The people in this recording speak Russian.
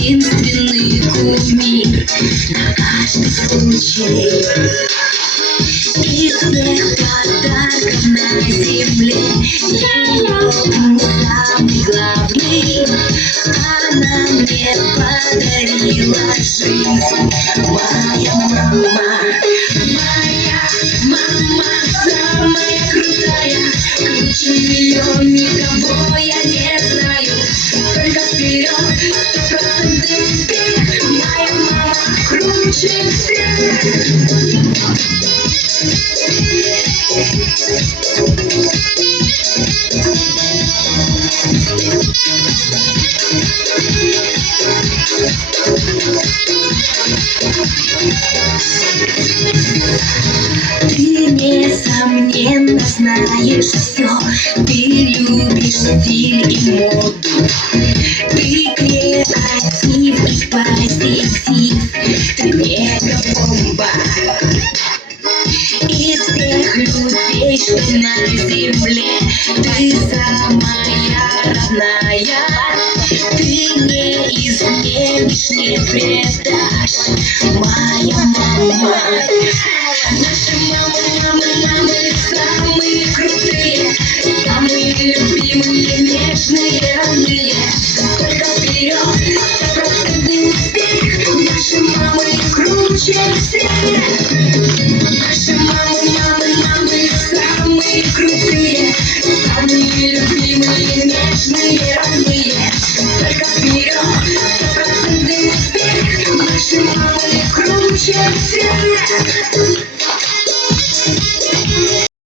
единственный кумир на каждый случай. Из всех подарков на земле ее самый главный. Она мне подарила жизнь. Моя мама, самая крутая. Круче ее никого я не знаю. Только вперед, 100% успех. Моя мама круче всех. Ты, несомненно, знаешь все. Ты любишь стиль и моду. Ты креатив и позитив. Ты мега-бомба. Из всех людей, что на земле, ты самая родная. Ты не изменишь, не предашь. Моя мама.